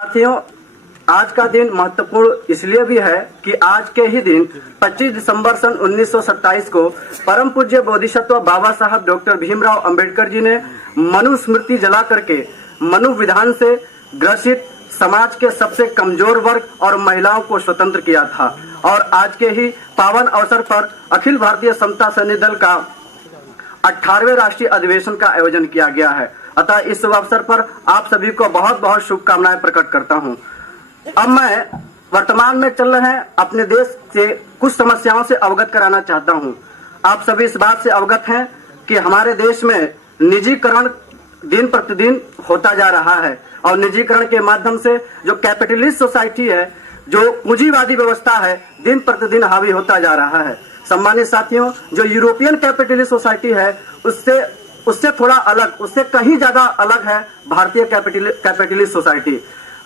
साथियों, आज का दिन महत्वपूर्ण इसलिए भी है कि आज के ही दिन 25 दिसंबर सन 1927 को परम पूज्य बोधिसत्व बाबा साहब डॉक्टर भीमराव अंबेडकर जी ने मनुस्मृति जला करके मनु विधान से ग्रसित समाज के सबसे कमजोर वर्ग और महिलाओं को स्वतंत्र किया था। और आज के ही पावन अवसर पर अखिल भारतीय समता सैनिक दल का 18वें राष्ट्रीय अधिवेशन का आयोजन किया गया है। अतः इस अवसर पर आप सभी को बहुत बहुत शुभकामनाएं प्रकट करता हूं। अब मैं वर्तमान में चल रहे अपने देश से कुछ समस्याओं से अवगत कराना चाहता हूं। आप सभी इस बात से अवगत हैं कि हमारे देश में निजीकरण दिन प्रतिदिन होता जा रहा है और निजीकरण के माध्यम से जो कैपिटलिस्ट सोसाइटी है, जो पूंजीवादी व्यवस्था है, दिन प्रतिदिन हावी होता जा रहा है। सम्मानित साथियों, जो यूरोपियन कैपिटलिस्ट सोसाइटी है उससे थोड़ा अलग, उससे कहीं ज्यादा अलग है भारतीय कैपिटलिस्ट सोसाइटी।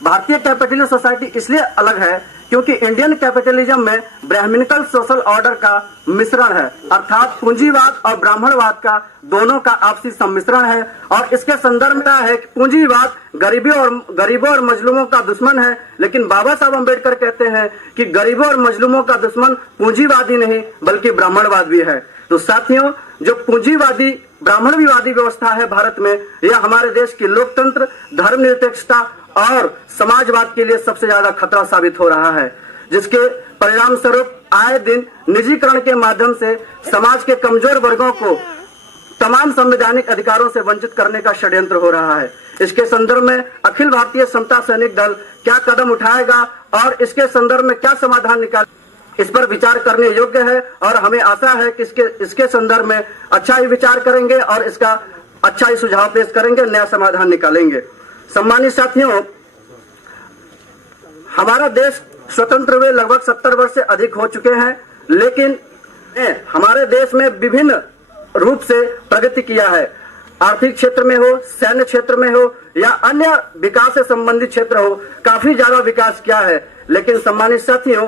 भारतीय कैपिटलिस्ट सोसाइटी इसलिए अलग है क्योंकि इंडियन कैपिटलिज्म में ब्राह्मणिकल सोशल ऑर्डर का मिश्रण है, अर्थात पूंजीवाद और ब्राह्मणवाद का दोनों का आपसी सम्मिश्रण है। और इसके संदर्भ में है कि पूंजीवाद गरीबों और मजलूमों का दुश्मन है, लेकिन बाबा साहब अम्बेडकर कहते हैं कि गरीबों और मजलूमों का दुश्मन पूंजीवादी नहीं बल्कि ब्राह्मणवाद भी है। तो साथियों, जो पूंजीवादी ब्राह्मणवादी व्यवस्था है भारत में, यह हमारे देश की लोकतंत्र, धर्मनिरपेक्षता और समाजवाद के लिए सबसे ज्यादा खतरा साबित हो रहा है, जिसके परिणाम स्वरूप आए दिन निजीकरण के माध्यम से समाज के कमजोर वर्गों को तमाम संवैधानिक अधिकारों से वंचित करने का षड्यंत्र हो रहा है। इसके संदर्भ में अखिल भारतीय समता सैनिक दल क्या कदम उठाएगा और इसके संदर्भ में क्या समाधान निकाल, इस पर विचार करने योग्य है। और हमें आशा है कि इसके संदर्भ में अच्छा ही विचार करेंगे और इसका अच्छा ही सुझाव पेश करेंगे, नया समाधान निकालेंगे। सम्मानित साथियों, हमारा देश स्वतंत्र हुए लगभग 70 वर्ष से अधिक हो चुके हैं, लेकिन हमारे देश में विभिन्न रूप से प्रगति किया है। आर्थिक क्षेत्र में हो, सैन्य क्षेत्र में हो या अन्य विकास से संबंधित क्षेत्र हो, काफी ज्यादा विकास किया है। लेकिन सम्मानित साथियों,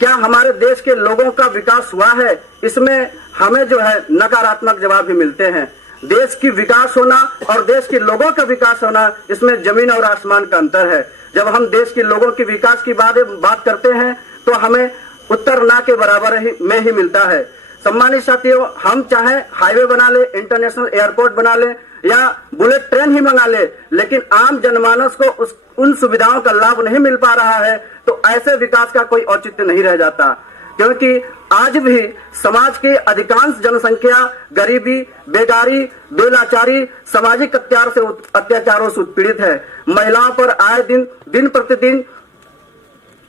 क्या हमारे देश के लोगों का विकास हुआ है? इसमें हमें जो है नकारात्मक जवाब भी मिलते हैं। देश की विकास होना और देश के लोगों का विकास होना, इसमें जमीन और आसमान का अंतर है। जब हम देश के लोगों के विकास की बात करते हैं तो हमें उत्तर ना के बराबर में ही मिलता है। सम्मानित साथियों, हम चाहे हाईवे बना ले, इंटरनेशनल एयरपोर्ट बना ले या बुलेट ट्रेन ही मंगा ले, लेकिन आम जनमानस को उन सुविधाओं का लाभ नहीं मिल पा रहा है, तो ऐसे विकास का कोई औचित्य नहीं रह जाता। क्योंकि आज भी समाज के अधिकांश जनसंख्या गरीबी, बेगारी, बेलाचारी, सामाजिक अत्याचारों से उत्पीड़ित है। महिलाओं पर आए दिन प्रतिदिन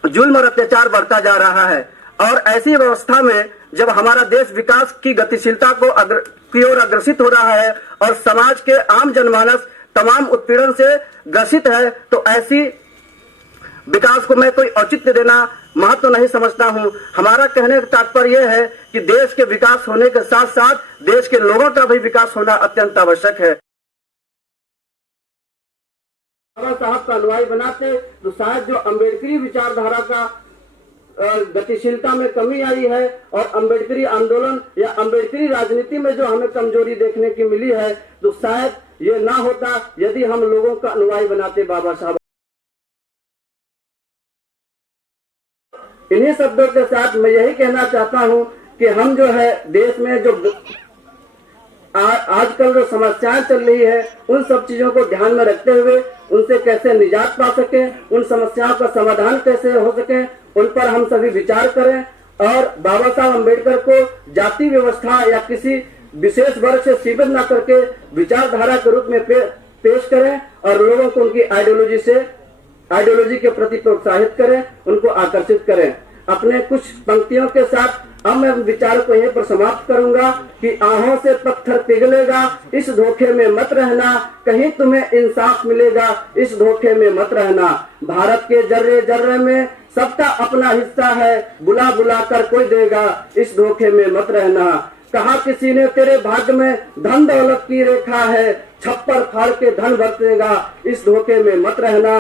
जुल्म और अत्याचार बढ़ता जा रहा है। और ऐसी व्यवस्था में जब हमारा देश विकास की गतिशीलता की ओर अग्रसित हो रहा है और समाज के आम जनमानस तमाम उत्पीड़न से ग्रसित है, तो ऐसी विकास को मैं कोई औचित्य देना महत्व नहीं समझता हूं। हमारा कहने का तात्पर्य यह है कि देश के विकास होने के साथ साथ देश के लोगों का भी विकास होना अत्यंत आवश्यक है। बाबा साहब का अनुयायी बनाते तो शायद जो अम्बेडकरी विचारधारा का गतिशीलता में कमी आई है और अम्बेडकरी आंदोलन या अम्बेडकरी राजनीति में जो हमें कमजोरी देखने की मिली है, तो शायद ये ना होता यदि हम लोगों का अनुयायी बनाते बाबा साहब। इन्हीं शब्दों के साथ मैं यही कहना चाहता हूं कि हम जो है देश में जो आजकल जो समस्याएं चल रही है, उन सब चीजों को ध्यान में रखते हुए उनसे कैसे निजात पा सके, उन समस्याओं का समाधान कैसे हो सके, उन पर हम सभी विचार करें और बाबा साहब अम्बेडकर को जाति व्यवस्था या किसी विशेष वर्ग से सीमित न करके विचारधारा के रूप में पेश करें और लोगों को उनकी आइडियोलॉजी के प्रति प्रोत्साहित करें, उनको आकर्षित करें। अपने कुछ पंक्तियों के साथ अब मैं विचार को यहीं पर समाप्त करूंगा कि आहों से पत्थर पिघलेगा, इस धोखे में मत रहना, कहीं तुम्हें इंसाफ मिलेगा, इस धोखे में मत रहना। भारत के जर्रे जर्रे में सबका अपना हिस्सा है, बुला बुला कर कोई देगा, इस धोखे में मत रहना। कहा किसी ने तेरे भाग्य में धन दौलत की रेखा है, छप्पर फाड़ के धन बरसेगा, इस धोखे में मत रहना।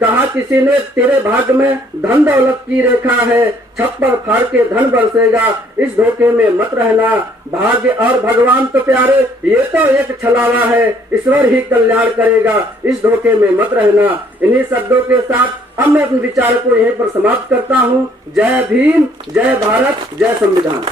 कहा किसी ने तेरे भाग्य में धन दौलत की रेखा है, छप्पर फाड़ के धन बरसेगा, इस धोखे में मत रहना। भाग्य और भगवान तो प्यारे ये तो एक छलावा है, ईश्वर ही कल्याण करेगा, इस धोखे में मत रहना। इन्हीं शब्दों के साथ अब मैं अपने विचार को यहीं पर समाप्त करता हूँ। जय भीम, जय भारत, जय संविधान।